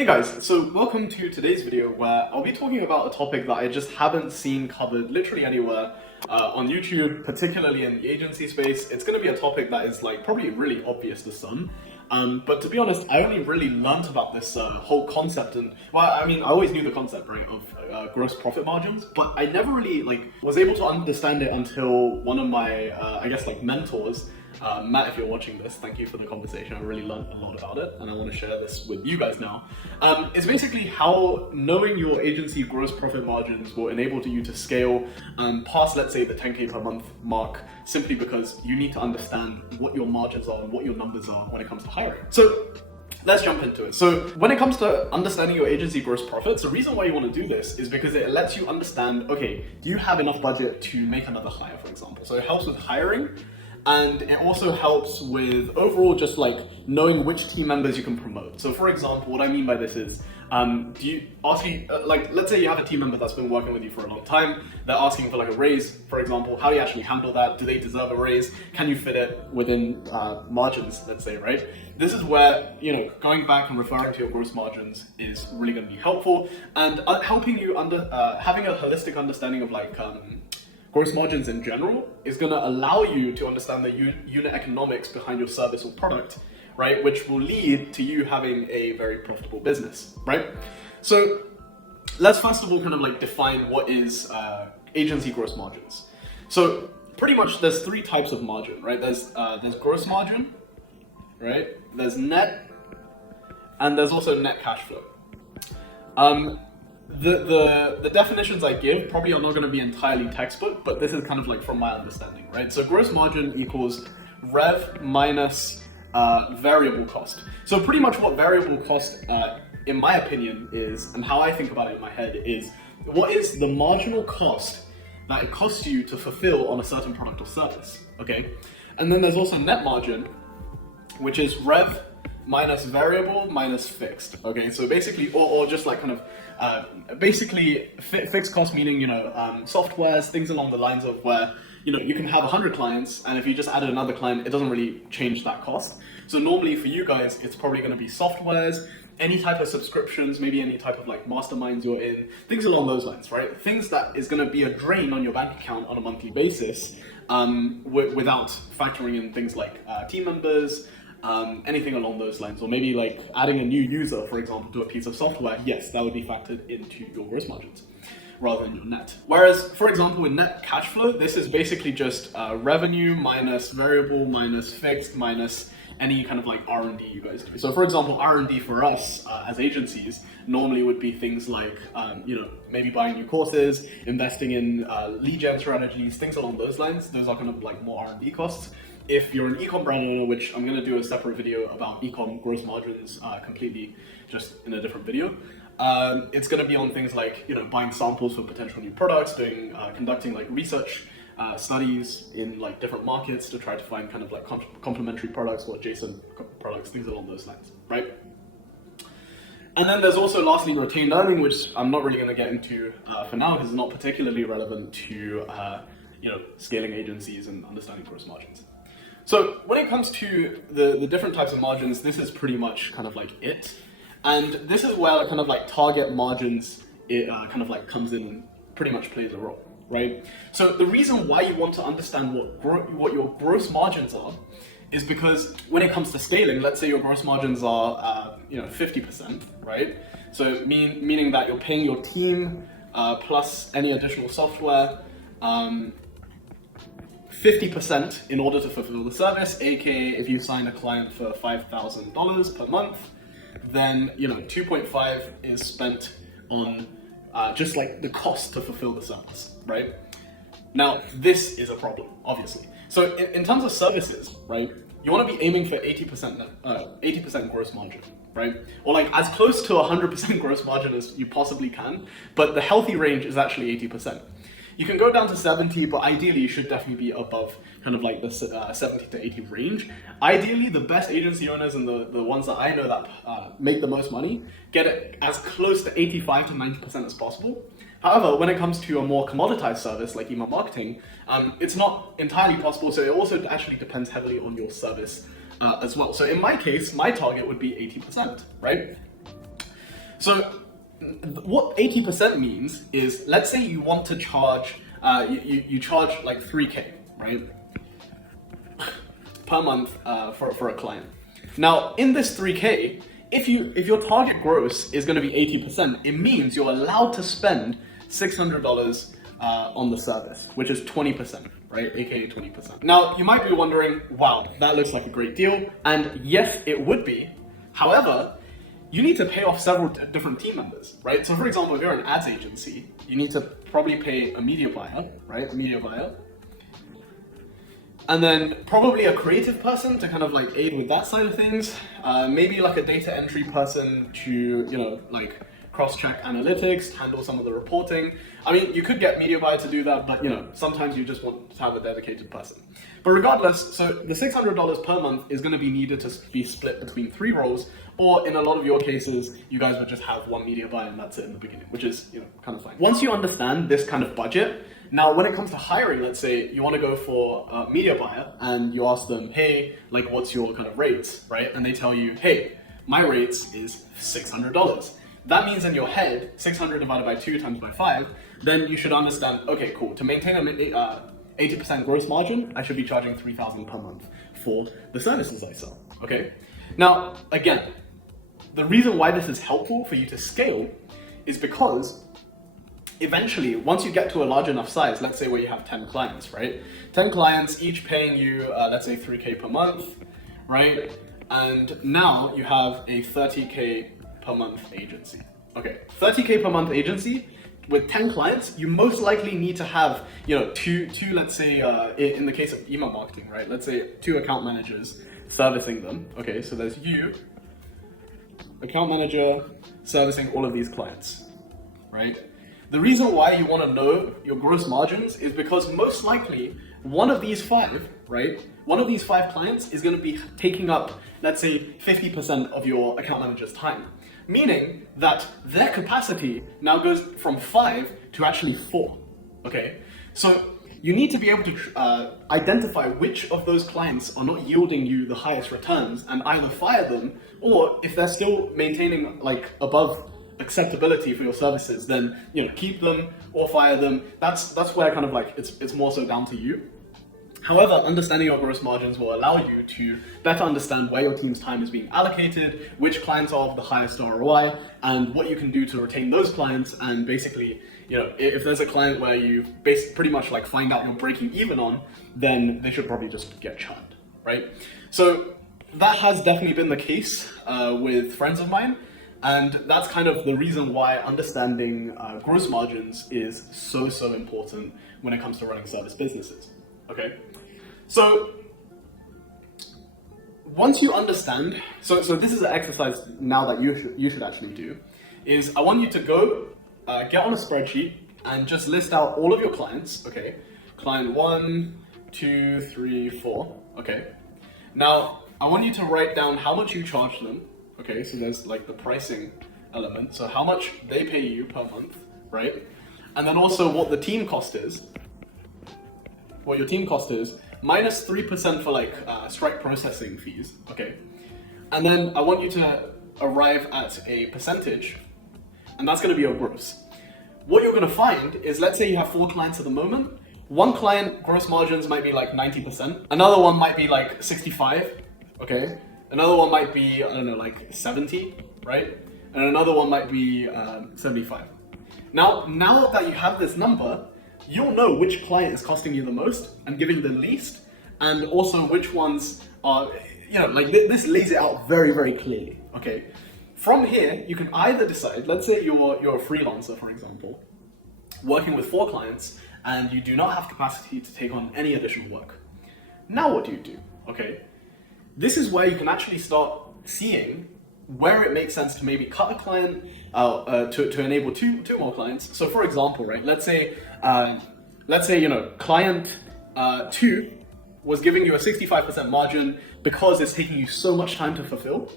Hey guys, so welcome to today's video where I'll be talking about a topic that I just haven't seen covered literally anywhere on YouTube, particularly in the agency space. It's going to be a topic that is like probably really obvious to some, but to be honest, I only really learned about this whole concept, and well, I mean, I always knew the concept, right, of gross profit margins, but I never really was able to understand it until one of my, I guess, mentors. Matt, if you're watching this, thank you for the conversation. I really learned a lot about it, and I want to share this with you guys now. It's basically how knowing your agency gross profit margins will enable you to scale past, let's say, the 10K per month mark, simply because you need to understand what your margins are and what your numbers are when it comes to hiring. So let's jump into it. So when it comes to understanding your agency gross profits, the reason why you want to do this is because it lets you understand, okay, do you have enough budget to make another hire, for example? So it helps with hiring. And it also helps with overall just knowing which team members you can promote. So for example, what I mean by this is, let's say you have a team member that's been working with you for a long time, they're asking for a raise, for example, how do you actually handle that? Do they deserve a raise? Can you fit it within margins, let's say, right? This is where, going back and referring to your gross margins is really going to be helpful, and helping you having a holistic understanding of gross margins in general is going to allow you to understand the unit economics behind your service or product, right? Which will lead to you having a very profitable business, right? So let's first of all define what is agency gross margins. So pretty much there's three types of margin, right? There's gross margin, right? There's net, and there's also net cash flow. The definitions I give probably are not going to be entirely textbook, but this is from my understanding, right? So gross margin equals rev minus variable cost. So pretty much what variable cost, in my opinion, is, and how I think about it in my head, is what is the marginal cost that it costs you to fulfill on a certain product or service, okay? And then there's also net margin, which is rev minus variable minus fixed, okay? So basically, or just basically fixed cost, meaning, softwares, things along the lines of where, you can have 100 clients, and if you just added another client, it doesn't really change that cost. So normally for you guys, it's probably going to be softwares, any type of subscriptions, maybe any type of masterminds you're in, things along those lines, right? Things that is going to be a drain on your bank account on a monthly basis, without factoring in things like team members, anything along those lines, or maybe adding a new user, for example, to a piece of software. Yes, that would be factored into your gross margins rather than your net. Whereas, for example, with net cash flow, this is basically just revenue minus variable minus fixed minus any kind of R&D you guys do. So for example, R&D for us as agencies normally would be things maybe buying new courses, investing in lead gen strategies, things along those lines. Those are more R&D costs. If you're an e-com brand owner, which I'm going to do a separate video about e-com gross margins completely just in a different video, it's going to be on things buying samples for potential new products, conducting research studies in different markets to try to find complementary products or adjacent products, things along those lines, right? And then there's also lastly retained earning, which I'm not really going to get into for now because it's not particularly relevant to scaling agencies and understanding gross margins. So when it comes to the different types of margins, this is pretty much it. And this is where target margins comes in and pretty much plays a role, right? So the reason why you want to understand what your gross margins are is because when it comes to scaling, let's say your gross margins are 50%, right? So meaning that you're paying your team plus any additional software 50% in order to fulfill the service, aka if you sign a client for $5,000 per month, then 2.5 is spent on just the cost to fulfill the service, right? Now this is a problem, obviously. So in terms of services, right, you want to be aiming for 80% gross margin, right? Or as close to 100% gross margin as you possibly can, but the healthy range is actually 80%. You can go down to 70, but ideally you should definitely be above the 70 to 80 range. Ideally, the best agency owners and the ones that I know that make the most money get it as close to 85 to 90% as possible. However, when it comes to a more commoditized service like email marketing, it's not entirely possible, so it also actually depends heavily on your service as well. So in my case, my target would be 80%, right? So what 80% means is, let's say you want to charge, you charge like 3K, right? Per month for a client. Now, in this 3K, if your target gross is going to be 80%, it means you're allowed to spend $600 on the service, which is 20%, right? AKA 20%. Now, you might be wondering, wow, that looks like a great deal. And yes, it would be. However, you need to pay off several different team members, right? So for example, if you're an ads agency, you need to probably pay a media buyer, right? A media buyer. And then probably a creative person to kind of like aid with that side of things. Maybe like a data entry person to, you know, like cross-check analytics, handle some of the reporting. I mean, you could get media buyer to do that, but you know, sometimes you just want to have a dedicated person. But regardless, so the $600 per month is going to be needed to be split between 3 roles, or in a lot of your cases, you guys would just have 1 media buyer and that's it in the beginning, which is, you know, kind of fine. Once you understand this kind of budget, now when it comes to hiring, let's say you want to go for a media buyer and you ask them, hey, like what's your kind of rates, right? And they tell you, hey, my rates is $600. That means in your head, 600 divided by 2 times by 5, then you should understand, okay, cool, to maintain a 80% gross margin, I should be charging $3,000 per month for the services I sell, okay? Now, again, the reason why this is helpful for you to scale is because eventually, once you get to a large enough size, let's say where you have 10 clients, right? 10 clients, each paying you, let's say 3K per month, right? And now you have a 30K per month agency. Okay, 30K per month agency with 10 clients, you most likely need to have, you know, two let's say, in the case of email marketing, right? Let's say 2 account managers servicing them. Okay, so there's you, account manager, servicing all of these clients, right? The reason why you want to know your gross margins is because most likely one of these 5, right? One of these 5 clients is going to be taking up, let's say, 50% of your account manager's time. Meaning that their capacity now goes from 5 to actually 4, okay? So you need to be able to identify which of those clients are not yielding you the highest returns and either fire them, or if they're still maintaining like above acceptability for your services, then, you know, keep them or fire them. That's where kind of like it's more so down to you. However, understanding your gross margins will allow you to better understand where your team's time is being allocated, which clients are of the highest ROI, and what you can do to retain those clients. And basically, you know, if there's a client where you pretty much like find out you're breaking even on, then they should probably just get churned, right? So that has definitely been the case with friends of mine. And that's kind of the reason why understanding gross margins is so important when it comes to running service businesses, okay? So once you understand, so this is an exercise now that you should actually do, is I want you to go get on a spreadsheet and just list out all of your clients, okay? Client 1, 2, 3, 4, okay? Now, I want you to write down how much you charge them. Okay, so there's like the pricing element, so how much they pay you per month, right? And then also what the team cost is, what your team cost is, minus 3% for like strike processing fees, okay? And then I want you to arrive at a percentage, and that's gonna be your gross. What you're gonna find is, let's say you have 4 clients at the moment, one client gross margins might be like 90%, another one might be like 65, okay? Another one might be, I don't know, like 70, right? And another one might be 75. Now that you have this number, you'll know which client is costing you the most and giving the least, and also which ones are, you know, like this lays it out very clearly, okay? From here, you can either decide, let's say you're a freelancer, for example, working with 4 clients, and you do not have capacity to take on any additional work. Now what do you do, okay? This is where you can actually start seeing where it makes sense to maybe cut a client to enable two more clients. So for example, right, let's say you know, client 2 was giving you a 65% margin because it's taking you so much time to fulfill.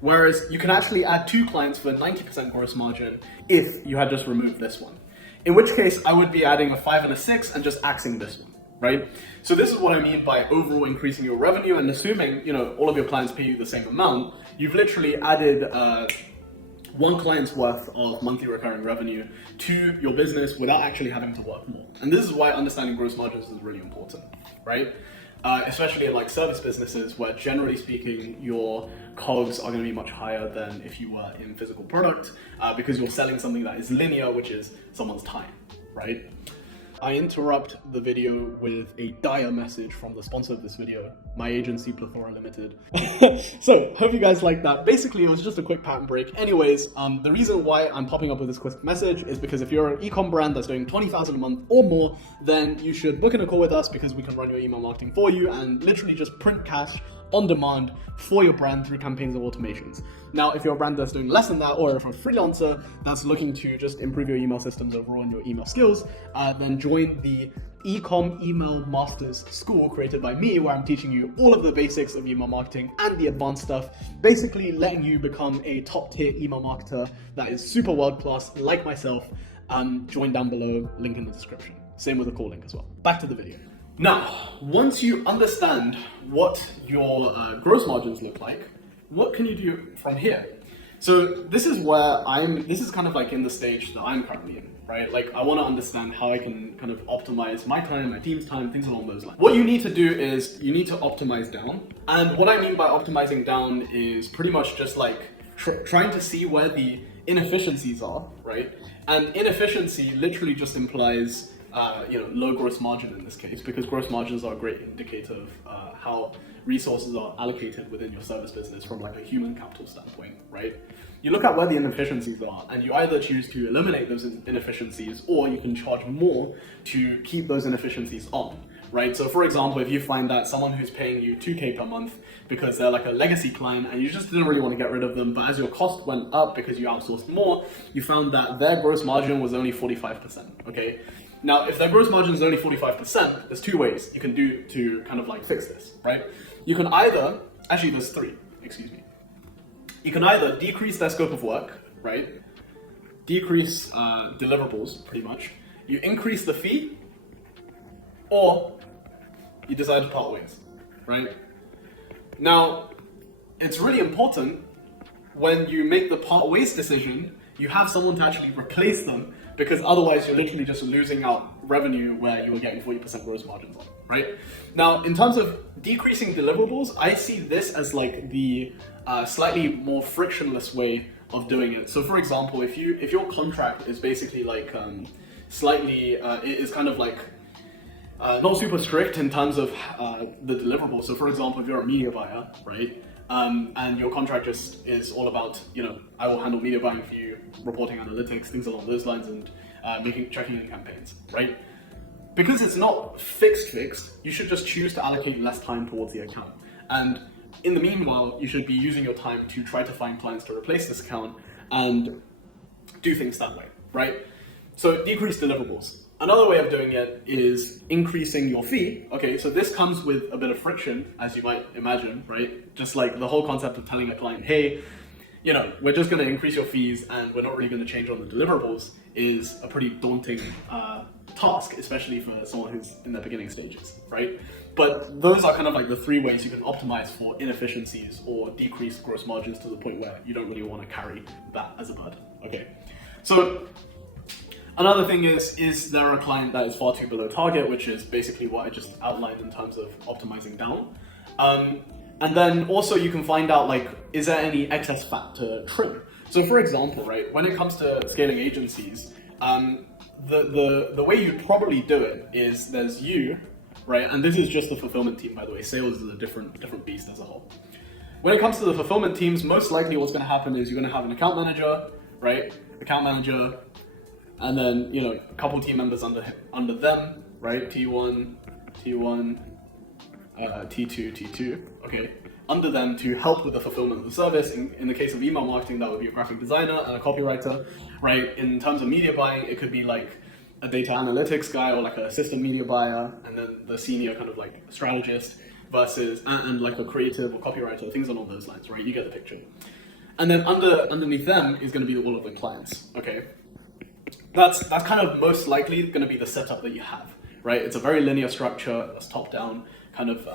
Whereas you can actually add 2 clients for 90% gross margin if you had just removed this one. In which case I would be adding a 5 and a 6 and just axing this one. Right? So this is what I mean by overall increasing your revenue, and assuming, you know, all of your clients pay you the same amount, you've literally added one client's worth of monthly recurring revenue to your business without actually having to work more. And this is why understanding gross margins is really important, right? Especially in like service businesses where generally speaking, your COGS are going to be much higher than if you were in physical product because you're selling something that is linear, which is someone's time, right? I interrupt the video with a dire message from the sponsor of this video, my agency Plethora Limited. So, hope you guys liked that. Basically, it was just a quick patent break. Anyways, the reason why I'm popping up with this quick message is because if you're an e-com brand that's doing 20,000 a month or more, then you should book in a call with us because we can run your email marketing for you and literally just print cash on demand for your brand through campaigns or automations. Now, if you're a brand that's doing less than that, or if you're a freelancer that's looking to just improve your email systems overall and your email skills, then join the Ecom Email Masters School created by me, where I'm teaching you all of the basics of email marketing and the advanced stuff, basically letting you become a top tier email marketer that is super world class, like myself. Join down below, link in the description. Same with the call link as well. Back to the video. Now, once you understand what your gross margins look like, what can you do from here? So this is where this is kind of like in the stage that I'm currently in, right? Like I want to understand how I can kind of optimize my time, my team's time, things along those lines. What you need to do is you need to optimize down. And what I mean by optimizing down is pretty much just like trying to see where the inefficiencies are, right? And inefficiency literally just implies low gross margin in this case, because gross margins are a great indicator of how resources are allocated within your service business from like a human capital standpoint, right? You look at where the inefficiencies are and you either choose to eliminate those inefficiencies or you can charge more to keep those inefficiencies on, right? So for example, if you find that someone who's paying you 2K per month because they're like a legacy client and you just didn't really want to get rid of them, but as your cost went up because you outsourced more, you found that their gross margin was only 45%, okay? Now, if their gross margin is only 45%, there's two ways you can do to kind of like fix this, right? You can either, actually there's three, excuse me. You can either decrease their scope of work, right? Decrease deliverables, pretty much. You increase the fee, or you decide to part ways, right? Now, it's really important when you make the part ways decision, you have someone to actually replace them, because otherwise you're literally just losing out revenue where you were getting 40% gross margins on, right? Now, in terms of decreasing deliverables, I see this as like the slightly more frictionless way of doing it. So for example, if your contract is basically like slightly, it is kind of like not super strict in terms of the deliverables. So for example, if you're a media buyer, right? And your contract just is all about, I will handle media buying for you, reporting analytics, things along those lines, and tracking in campaigns, right? Because it's not fixed, you should just choose to allocate less time towards the account. And in the meanwhile, you should be using your time to try to find clients to replace this account and do things that way, right? So decrease deliverables. Another way of doing it is increasing your fee. Okay, so this comes with a bit of friction, as you might imagine, right? Just like the whole concept of telling a client, hey, we're just going to increase your fees and we're not really going to change on the deliverables is a pretty daunting task, especially for someone who's in their beginning stages, right? But those are kind of like the three ways you can optimize for inefficiencies or decrease gross margins to the point where you don't really want to carry that as a burden. Okay, so another thing is there a client that is far too below target, which is basically what I just outlined in terms of optimizing down. And then also you can find out like, is there any excess fat to trim? So for example, right, when it comes to scaling agencies, the way you'd probably do it is there's you, right? And this is just the fulfillment team, by the way. Sales is a different beast as a whole. When it comes to the fulfillment teams, most likely what's going to happen is you're going to have an account manager, right? Account manager, and then a couple team members under them, right? T1, T2, T2. Okay, under them to help with the fulfillment of the service. In the case of email marketing, that would be a graphic designer and a copywriter, right? In terms of media buying, it could be like a data analytics guy or like a system media buyer, and then the senior kind of like strategist versus and like a creative or copywriter, things along those lines, right? You get the picture. And then underneath them is going to be all of the clients. Okay. That's kind of most likely going to be the setup that you have, right? It's a very linear structure that's top down, kind of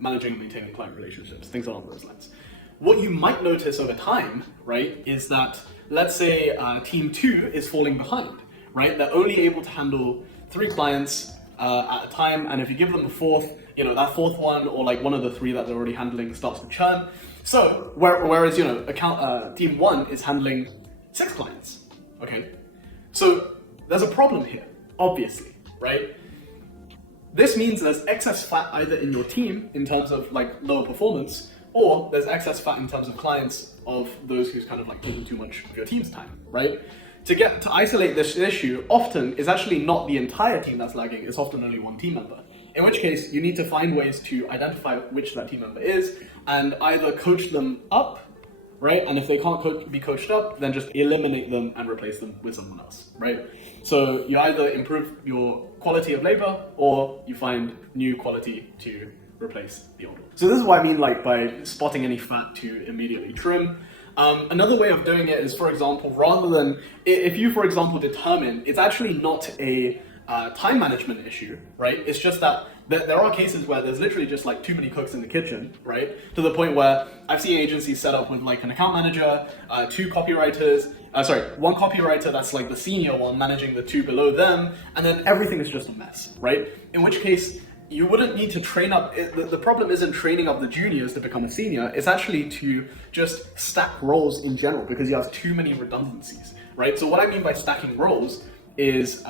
managing and maintaining client relationships, things along those lines. what you might notice over time, right, is that let's say team 2 is falling behind, right? They're only able to handle 3 clients at a time, and if you give them a fourth, you know, that fourth one or like one of the 3 that they're already handling starts to churn. So whereas, you know, team 1 is handling 6 clients, okay? So there's a problem here, obviously, right? This means there's excess fat either in your team in terms of like lower performance, or there's excess fat in terms of clients of those who's kind of like taking too much of your team's time, right? To isolate this issue often is actually not the entire team that's lagging, it's often only one team member. In which case, you need to find ways to identify which that team member is and either coach them up, right? And if they can't be coached up, then just eliminate them and replace them with someone else, right? So you either improve your quality of labor or you find new quality to replace the old one. So this is what I mean like by spotting any fat to immediately trim. Another way of doing it is, for example, rather than, if you, for example, determine it's actually not a time management issue, right? It's just that there are cases where there's literally just like too many cooks in the kitchen, right? To the point where I've seen agencies set up with like an account manager, 2 copywriters, one copywriter that's like the senior one managing the 2 below them, and then everything is just a mess, right? In which case, you wouldn't need to train up, the problem isn't training up the juniors to become a senior, it's actually to just stack roles in general because you have too many redundancies, right? So what I mean by stacking roles is,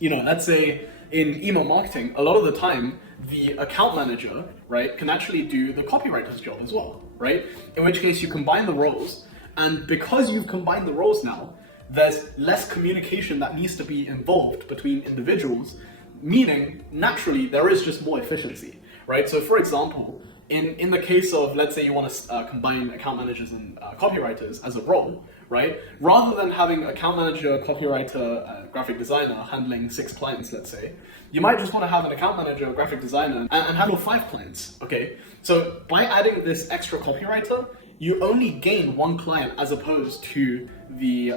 you know, let's say in email marketing, a lot of the time, the account manager, right, can actually do the copywriter's job as well, right? In which case you combine the roles, and because you've combined the roles now, there's less communication that needs to be involved between individuals, meaning naturally there is just more efficiency, right? So for example, in the case of, let's say you want to combine account managers and copywriters as a role, right? Rather than having account manager, copywriter, graphic designer handling 6 clients, let's say, you might just want to have an account manager, graphic designer, and handle 5 clients, okay? So by adding this extra copywriter, you only gain 1 client as opposed to the,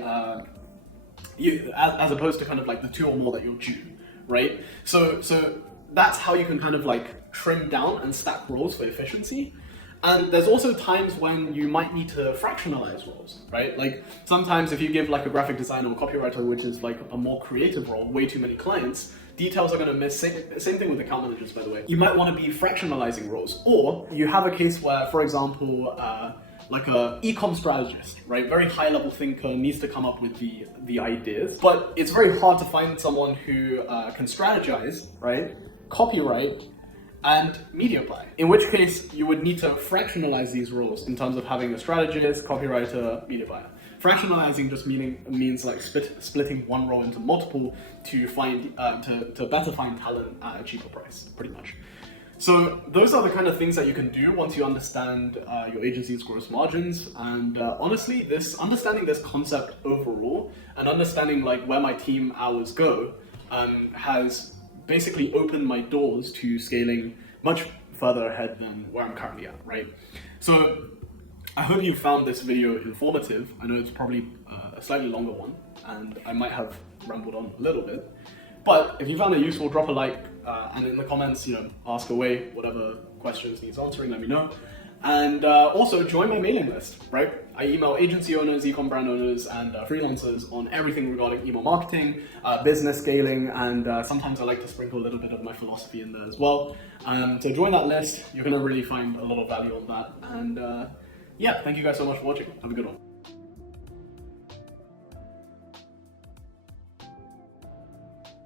as opposed to kind of like the 2 or more that you're due, right? So that's how you can kind of like trim down and stack roles for efficiency. And there's also times when you might need to fractionalize roles, right? Like sometimes if you give like a graphic designer or copywriter, which is like a more creative role, way too many clients, details are going to miss. Same thing with account managers, by the way. You might want to be fractionalizing roles, or you have a case where, for example, like a e-com strategist, right? Very high level thinker, needs to come up with the ideas, but it's very hard to find someone who can strategize, right? Copyright and media buy. In which case you would need to fractionalize these roles in terms of having a strategist, copywriter, media buyer. Fractionalizing just means like splitting one role into multiple to find to better find talent at a cheaper price, pretty much. So those are the kind of things that you can do once you understand your agency's gross margins. And honestly, understanding this concept overall and understanding like where my team hours go has basically opened my doors to scaling much further ahead than where I'm currently at, right? So I hope you found this video informative. I know it's probably a slightly longer one and I might have rambled on a little bit. But if you found it useful, drop a like, and in the comments, ask away. Whatever questions needs answering, let me know. And also join my mailing list, right? I email agency owners, e-com brand owners, and freelancers on everything regarding email marketing, business scaling, and sometimes I like to sprinkle a little bit of my philosophy in there as well. So join that list. You're gonna really find a lot of value on that. And yeah, thank you guys so much for watching. Have a good one.